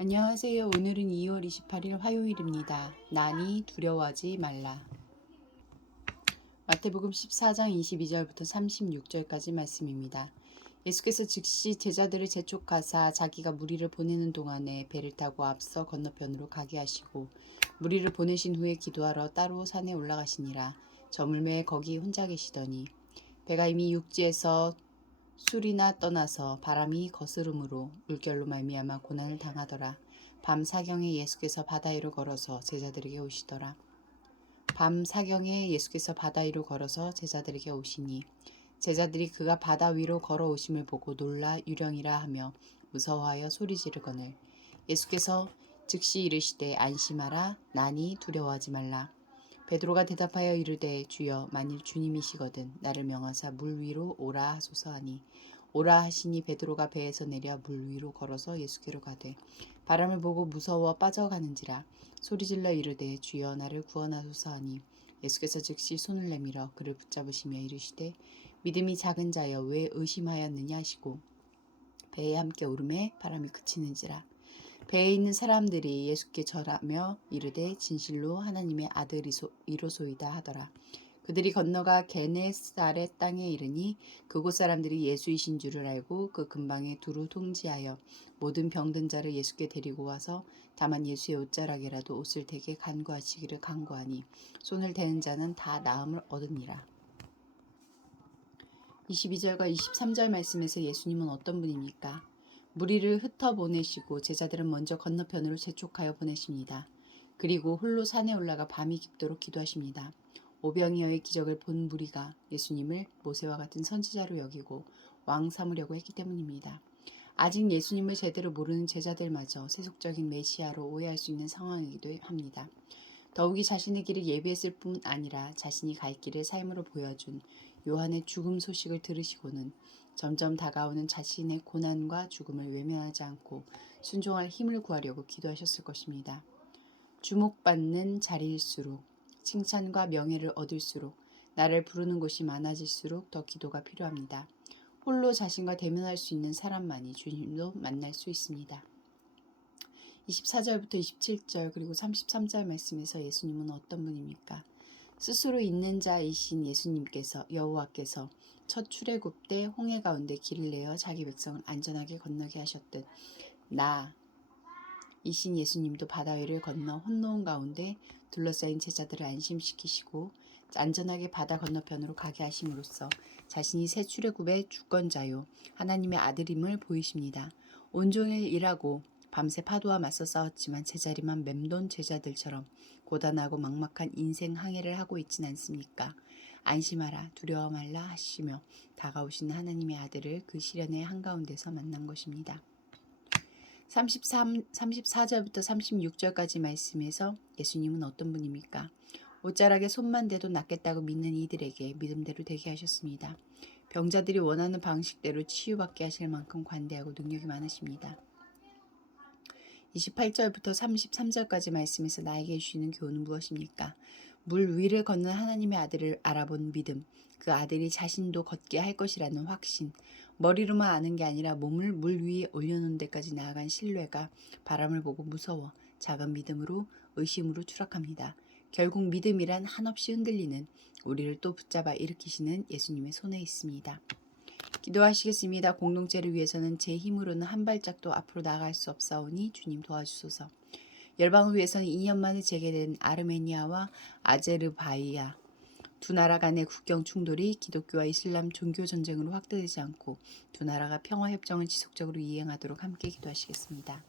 안녕하세요. 오늘은 2월 28일 화요일입니다. 난이 두려워하지 말라. 마태복음 14장 22절부터 36절까지 말씀입니다. 예수께서 즉시 제자들을 재촉하사 자기가 무리를 보내는 동안에 배를 타고 앞서 건너편으로 가게 하시고 무리를 보내신 후에 기도하러 따로 산에 올라가시니라. 저물매 거기 혼자 계시더니 배가 이미 육지에서 술이나 떠나서 바람이 거스름으로 물결로 말미암아 고난을 당하더라. 밤 사경에 예수께서 바다 위로 걸어서 제자들에게 오시더라. 밤 사경에 예수께서 바다 위로 걸어서 제자들에게 오시니 제자들이 그가 바다 위로 걸어오심을 보고 놀라 유령이라 하며 무서워하여 소리 지르거늘 예수께서 즉시 이르시되 안심하라 나니 두려워하지 말라. 베드로가 대답하여 이르되 주여 만일 주님이시거든 나를 명하사 물 위로 오라 하소서 하니 오라 하시니 베드로가 배에서 내려 물 위로 걸어서 예수께로 가되 바람을 보고 무서워 빠져가는지라 소리질러 이르되 주여 나를 구원하소서 하니 예수께서 즉시 손을 내밀어 그를 붙잡으시며 이르시되 믿음이 작은 자여 왜 의심하였느냐 하시고 배에 함께 오르매 바람이 그치는지라. 배에 있는 사람들이 예수께 절하며 이르되 진실로 하나님의 아들이로소이다 하더라. 그들이 건너가 게네사렛 땅에 이르니 그곳 사람들이 예수이신 줄을 알고 그 근방에 두루 통지하여 모든 병든 자를 예수께 데리고 와서 다만 예수의 옷자락이라도 옷을 대게 간구하시기를 간구하니 손을 대는 자는 다 나음을 얻으니라. 22절과 23절 말씀에서 예수님은 어떤 분입니까? 무리를 흩어보내시고 제자들은 먼저 건너편으로 재촉하여 보내십니다. 그리고 홀로 산에 올라가 밤이 깊도록 기도하십니다. 오병이어의 기적을 본 무리가 예수님을 모세와 같은 선지자로 여기고 왕 삼으려고 했기 때문입니다. 아직 예수님을 제대로 모르는 제자들마저 세속적인 메시아로 오해할 수 있는 상황이기도 합니다. 더욱이 자신의 길을 예비했을 뿐 아니라 자신이 갈 길을 삶으로 보여준 요한의 죽음 소식을 들으시고는 점점 다가오는 자신의 고난과 죽음을 외면하지 않고 순종할 힘을 구하려고 기도하셨을 것입니다. 주목받는 자리일수록 칭찬과 명예를 얻을수록 나를 부르는 곳이 많아질수록 더 기도가 필요합니다. 홀로 자신과 대면할 수 있는 사람만이 주님도 만날 수 있습니다. 24절부터 27절 그리고 33절 말씀에서 예수님은 어떤 분입니까? 스스로 있는 자이신 예수님께서 여호와께서 첫 출애굽 때 홍해 가운데 길을 내어 자기 백성을 안전하게 건너게 하셨듯 이신 예수님도 바다 위를 건너 혼노음 가운데 둘러싸인 제자들을 안심시키시고 안전하게 바다 건너편으로 가게 하심으로써 자신이 새 출애굽의 주권자요 하나님의 아들임을 보이십니다. 온종일 일하고 밤새 파도와 맞서 싸웠지만 제자리만 맴돈 제자들처럼 고단하고 막막한 인생 항해를 하고 있진 않습니까? 안심하라 두려워 말라 하시며 다가오시는 하나님의 아들을 그 시련의 한가운데서 만난 것입니다. 34절부터 36절까지 말씀에서 예수님은 어떤 분입니까? 옷자락에 손만 대도 낫겠다고 믿는 이들에게 믿음대로 되게 하셨습니다. 병자들이 원하는 방식대로 치유받게 하실 만큼 관대하고 능력이 많으십니다. 28절부터 33절까지 말씀에서 나에게 주시는 교훈은 무엇입니까? 물 위를 걷는 하나님의 아들을 알아본 믿음, 그 아들이 자신도 걷게 할 것이라는 확신, 머리로만 아는 게 아니라 몸을 물 위에 올려놓은 데까지 나아간 신뢰가 바람을 보고 무서워 작은 믿음으로 의심으로 추락합니다. 결국 믿음이란 한없이 흔들리는 우리를 또 붙잡아 일으키시는 예수님의 손에 있습니다. 기도하시겠습니다. 공동체를 위해서는 제 힘으로는 한 발짝도 앞으로 나아갈 수 없사오니 주님 도와주소서. 열방을 위해서는 2년 만에 재개된 아르메니아와 아제르바이아 두 나라 간의 국경 충돌이 기독교와 이슬람 종교 전쟁으로 확대되지 않고 두 나라가 평화 협정을 지속적으로 이행하도록 함께 기도하시겠습니다.